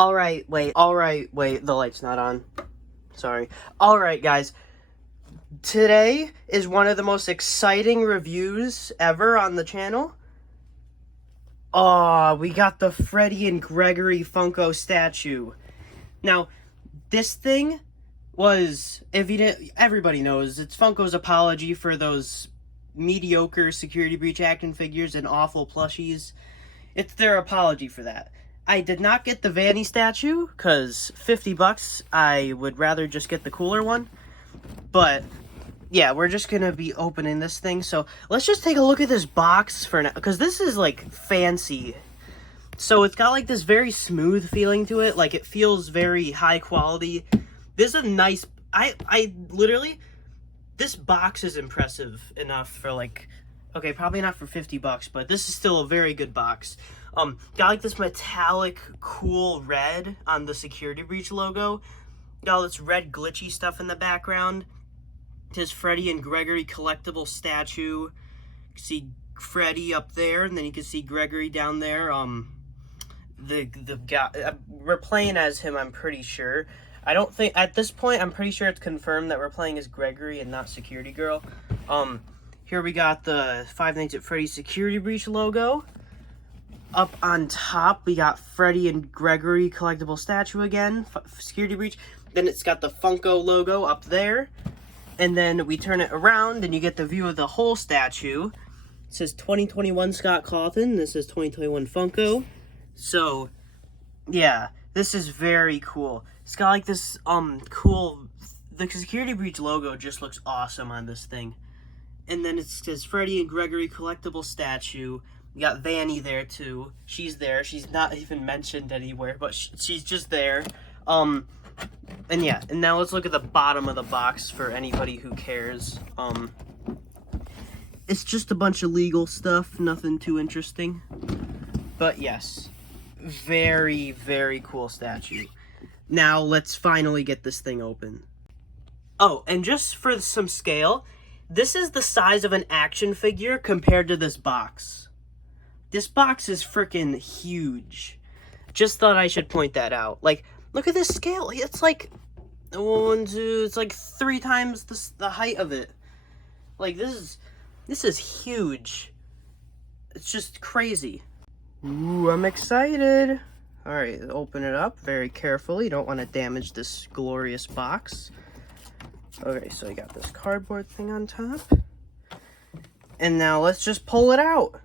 Alright, wait, the light's not on. Sorry. Alright, guys. Today is one of the most exciting reviews ever on the channel. Oh, we got the Freddy and Gregory Funko statue. Now, this thing was, if you didn't, everybody knows, it's Funko's apology for those mediocre security breach action figures and awful plushies. It's their apology for that. I did not get the Vanny statue, because $50, I would rather just get the cooler one. But, yeah, we're just going to be opening this thing. So, let's just take a look at this box for now, because this is, like, fancy. So, it's got, like, this very smooth feeling to it. Like, it feels very high quality. This is a nice... I literally... This box is impressive enough for, like... Okay, probably not for $50, but this is still a very good box. Got like this metallic, cool red on the security breach logo. Got all this red glitchy stuff in the background. It says Freddy and Gregory collectible statue. You can see Freddy up there, and then you can see Gregory down there. The guy, we're playing as him, I'm pretty sure. I don't think, at this point, I'm pretty sure it's confirmed that we're playing as Gregory and not Security Girl. Here we got the Five Nights at Freddy's security breach logo. Up on top, we got Freddy and Gregory collectible statue again, security breach. Then it's got the Funko logo up there. And then we turn it around and you get the view of the whole statue. It says 2021 Scott Cawthon. This is 2021 Funko. So, yeah, this is very cool. It's got like this cool, the security breach logo just looks awesome on this thing. And then it says Freddy and Gregory collectible statue. We got Vanny there too. She's there. She's not even mentioned anywhere, but she's just there. And yeah, and now let's look at the bottom of the box for anybody who cares. It's just a bunch of legal stuff, nothing too interesting. But yes, very, very cool statue. Now let's finally get this thing open. Oh, and just for some scale, this is the size of an action figure compared to this box. This box is freaking huge. Just thought I should point that out. Like, look at this scale. It's like, it's like 3 times the height of it. Like, this is huge. It's just crazy. Ooh, I'm excited. Alright, open it up very carefully. You don't want to damage this glorious box. Okay, so I got this cardboard thing on top. And now let's just pull it out.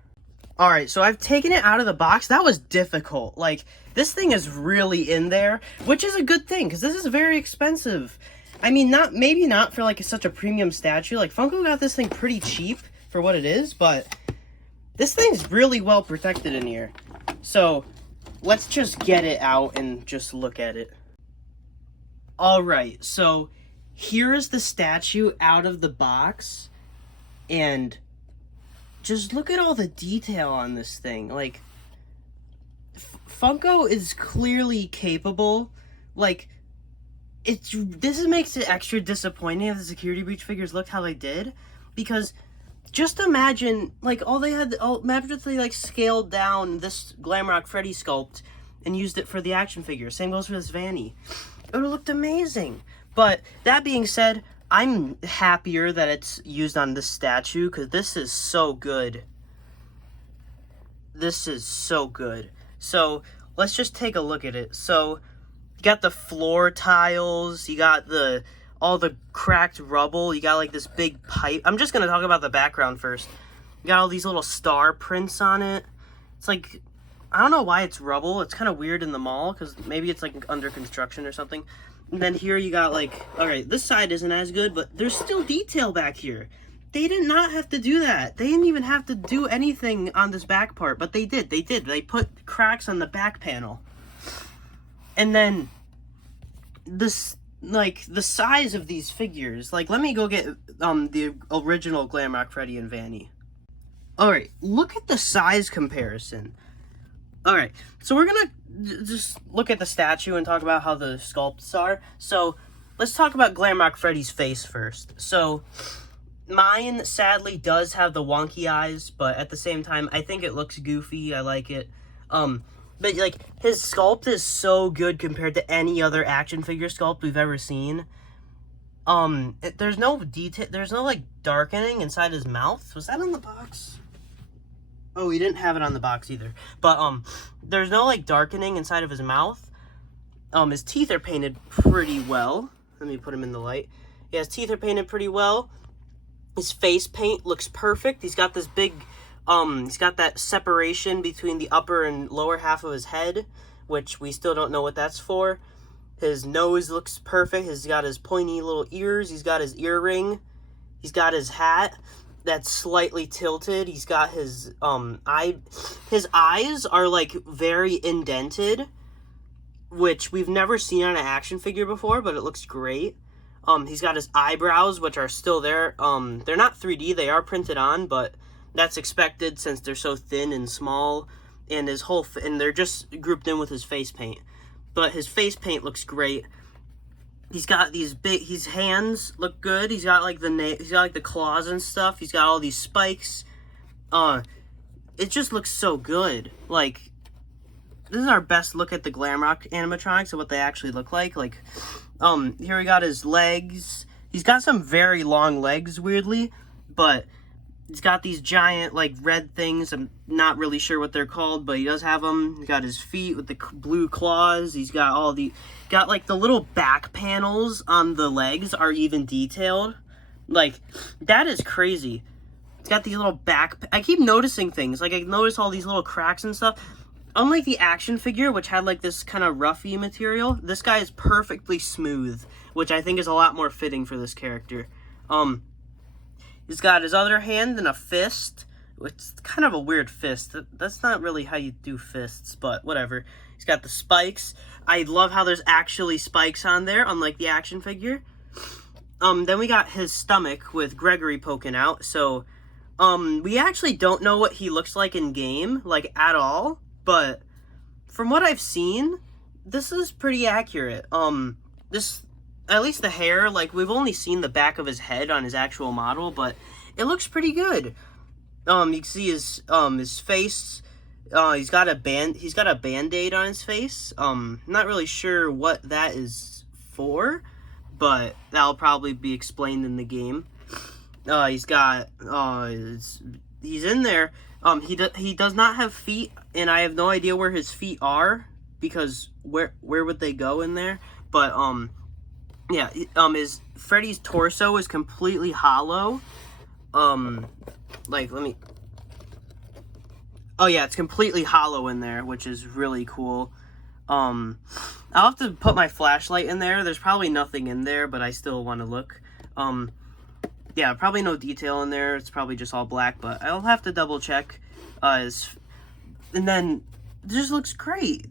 Alright, so I've taken it out of the box. That was difficult. Like, this thing is really in there, which is a good thing, because this is very expensive. I mean, maybe not for, like, such a premium statue. Like, Funko got this thing pretty cheap for what it is, but this thing's really well protected in here. So, let's just get it out and just look at it. Alright, so here is the statue out of the box, and just look at all the detail on this thing. Like, Funko is clearly capable. Like, this makes it extra disappointing if the security breach figures looked how they did, because just imagine, like, imagine if they, like, scaled down this Glamrock Freddy sculpt and used it for the action figure. Same goes for this Vanny. It would have looked amazing. But that being said, I'm happier that it's used on this statue, because this is so good. This is so good. So, let's just take a look at it. So, you got the floor tiles, you got all the cracked rubble, you got like this big pipe. I'm just going to talk about the background first. You got all these little star prints on it. It's like, I don't know why it's rubble. It's kind of weird in the mall, because maybe it's like under construction or something. And then here you got like, alright, this side isn't as good, but there's still detail back here. They did not have to do that. They didn't even have to do anything on this back part, but they did. They put cracks on the back panel. And then this, like, the size of these figures, like, let me go get the original Glamrock Freddy and Vanny. Alright, look at the size comparison. Alright, so we're gonna just look at the statue and talk about how the sculpts are. So, let's talk about Glamrock Freddy's face first. So, mine sadly does have the wonky eyes, but at the same time, I think it looks goofy. I like it. But, like, his sculpt is so good compared to any other action figure sculpt we've ever seen. There's no detail, there's no, like, darkening inside his mouth. Was that on the box? Oh, he didn't have it on the box either. But, there's no, like, darkening inside of his mouth. His teeth are painted pretty well. Let me put him in the light. Yeah, his teeth are painted pretty well. His face paint looks perfect. He's got this big, he's got that separation between the upper and lower half of his head, which we still don't know what that's for. His nose looks perfect. He's got his pointy little ears. He's got his earring. He's got his hat that's slightly tilted. He's got his, his eyes are, like, very indented, which we've never seen on an action figure before, but it looks great. He's got his eyebrows, which are still there. They're not 3D, they are printed on, but that's expected since they're so thin and small, and his whole, and they're just grouped in with his face paint. But his face paint looks great. He's got these big, his hands look good. He's got like he's got like the claws and stuff. He's got all these spikes. It just looks so good. Like, this is our best look at the Glamrock animatronics and what they actually look like. Like, here we got his legs. He's got some very long legs, weirdly, but he's got these giant, like, red things. I'm not really sure what they're called, but he does have them. He's got his feet with the blue claws. He's got all the, like, the little back panels on the legs are even detailed. Like, that is crazy. It's got these little back, I keep noticing things. Like, I notice all these little cracks and stuff. Unlike the action figure, which had, like, this kind of roughy material, this guy is perfectly smooth, which I think is a lot more fitting for this character. He's got his other hand and a fist, which is kind of a weird fist. That's not really how you do fists, but whatever. He's got the spikes. I love how there's actually spikes on there, unlike the action figure. Then we got his stomach with Gregory poking out, so, we actually don't know what he looks like in game, like, at all. But from what I've seen, this is pretty accurate. At least the hair, like, we've only seen the back of his head on his actual model, but it looks pretty good. You can see his face. He's got a Band-Aid on his face. Not really sure what that is for, but that'll probably be explained in the game. He's in there. He does not have feet, and I have no idea where his feet are, because where would they go in there? But, yeah, Freddy's torso is completely hollow. Like, oh yeah, it's completely hollow in there, which is really cool. I'll have to put my flashlight in there. There's probably nothing in there, but I still want to look. Yeah, probably no detail in there. It's probably just all black, but I'll have to double check. And then it just looks great.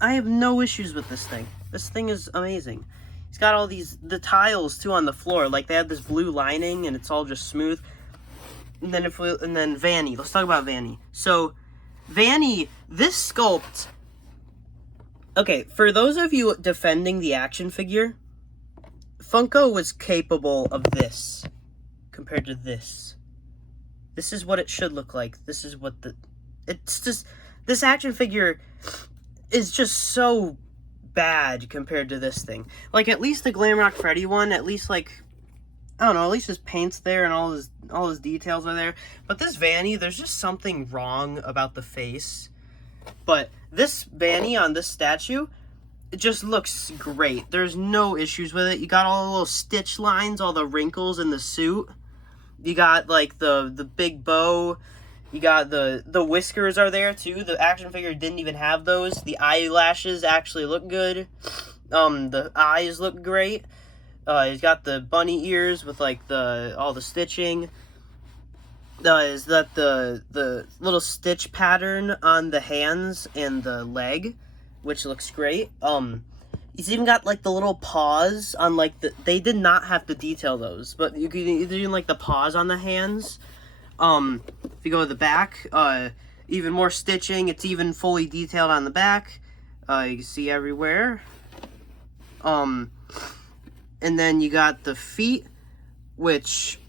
I have no issues with this thing. This thing is amazing. He's got all the tiles too on the floor. Like, they have this blue lining and it's all just smooth. And then Vanny. Let's talk about Vanny. So, Vanny, this sculpt. Okay, for those of you defending the action figure, Funko was capable of this compared to this. This is what it should look like. This is what it's just, this action figure is just so bad compared to this thing. Like, at least the Glamrock Freddy one, at least, like, I don't know, at least his paint's there and all his details are there. But this Vanny, there's just something wrong about the face. But this Vanny on this statue, it just looks great. There's no issues with it. You got all the little stitch lines, all the wrinkles in the suit. You got, like, the big bow. You got the whiskers are there, too. The action figure didn't even have those. The eyelashes actually look good. The eyes look great. He's got the bunny ears with, like, all the stitching. Is that the little stitch pattern on the hands and the leg, which looks great. He's even got, like, the little paws on, like, they did not have to detail those, but you can either do, like, the paws on the hands. If you go to the back, even more stitching. It's even fully detailed on the back. You can see everywhere. And then you got the feet, which,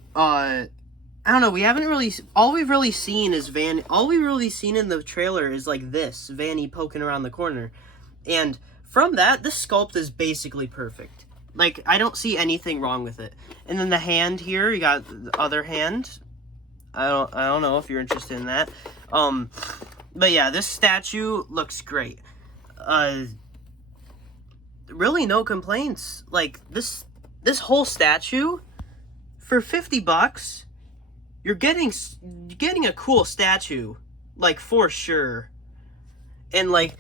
I don't know, we haven't really, all we've really seen is all we've really seen in the trailer is like this, Vanny poking around the corner. And from that, the sculpt is basically perfect. Like, I don't see anything wrong with it. And then the hand here, you got the other hand. I don't know if you're interested in that. But yeah, this statue looks great. Really no complaints. Like, this whole statue, for $50, you're getting a cool statue, like, for sure. And like,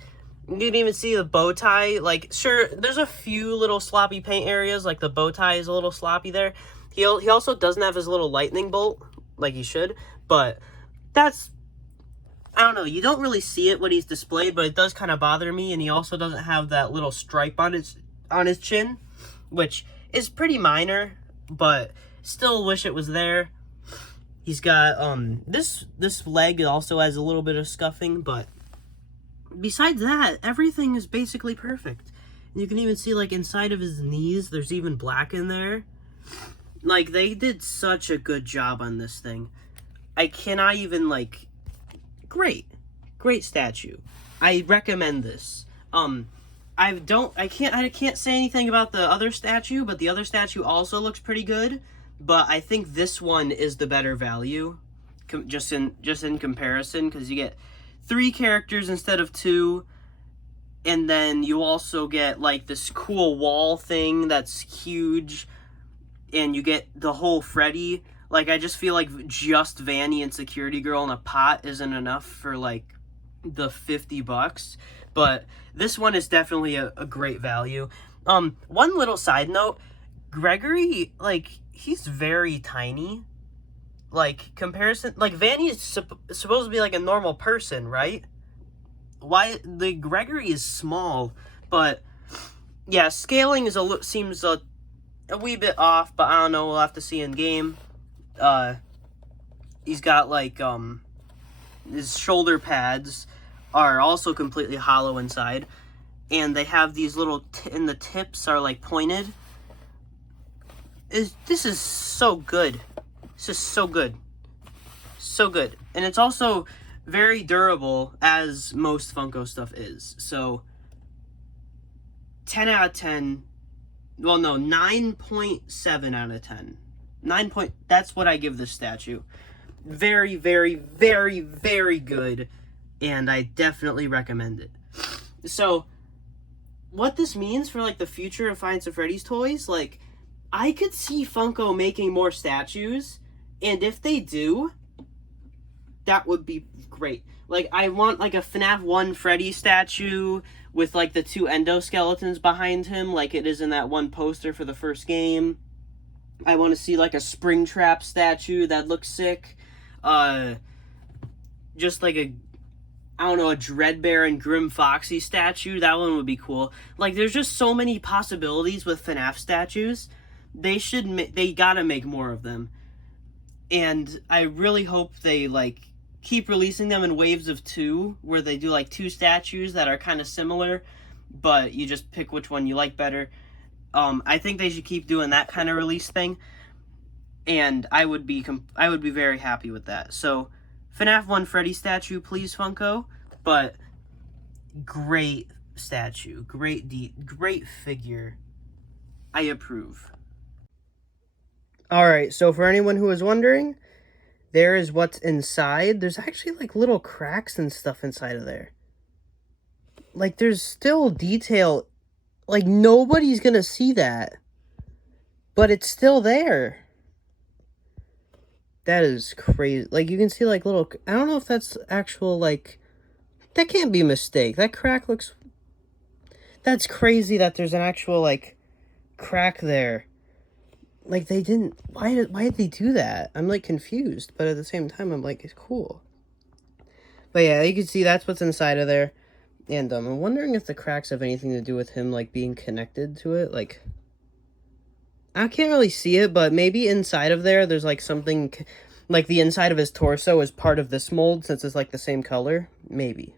you can even see the bow tie. Like, sure, there's a few little sloppy paint areas, like the bow tie is a little sloppy there. He also doesn't have his little lightning bolt, like he should, but that's, I don't know, you don't really see it when he's displayed, but it does kind of bother me. And he also doesn't have that little stripe on his chin, which is pretty minor, but still wish it was there. He's got this leg also has a little bit of scuffing, but besides that, everything is basically perfect. And you can even see, like, inside of his knees, there's even black in there. Like, they did such a good job on this thing. I cannot even, like, great statue. I recommend this. I can't say anything about the other statue, but the other statue also looks pretty good. But I think this one is the better value, just in comparison, because you get 3 characters instead of 2, and then you also get like this cool wall thing that's huge, and you get the whole Freddy. Like, I just feel like just Vanny and Security Girl in a pot isn't enough for like the $50, but this one is definitely a great value. One little side note, Gregory, like, he's very tiny. Like, comparison, like, Vanny is supposed to be like a normal person, right? Why the Gregory is small, but yeah, scaling is seems a wee bit off, but I don't know, we'll have to see in game. He's got like his shoulder pads are also completely hollow inside, and they have these little and the tips are like pointed. This is so good. This is so good. So good. And it's also very durable, as most Funko stuff is. So, 10 out of 10. Well, no, 9.7 out of 10. That's what I give this statue. Very, very, very, very good. And I definitely recommend it. So, what this means for, like, the future of Five Nights at Freddy's toys, like, I could see Funko making more statues, and if they do, that would be great. Like, I want, like, a FNAF 1 Freddy statue with, like, the 2 endoskeletons behind him, like it is in that one poster for the first game. I want to see, like, a Springtrap statue that looks sick. Just, like, a Dreadbear and Grim Foxy statue. That one would be cool. Like, there's just so many possibilities with FNAF statues. They gotta make more of them. And I really hope they, like, keep releasing them in waves of 2, where they do, like, 2 statues that are kind of similar, but you just pick which one you like better. I think they should keep doing that kind of release thing, and I would be very happy with that. So, FNAF 1 Freddy statue, please, Funko, but great statue, great figure. I approve. Alright, so for anyone who was wondering, there is what's inside. There's actually, like, little cracks and stuff inside of there. Like, there's still detail. Like, nobody's gonna see that. But it's still there. That is crazy. Like, you can see, like, little... I don't know if that's actual, like... That can't be a mistake. That crack looks... That's crazy that there's an actual, like, crack there. Like, they didn't... Why did they do that? I'm, like, confused. But at the same time, I'm like, it's cool. But yeah, you can see that's what's inside of there. And I'm wondering if the cracks have anything to do with him, like, being connected to it. Like, I can't really see it, but maybe inside of there's, like, something... Like, the inside of his torso is part of this mold, since it's, like, the same color. Maybe.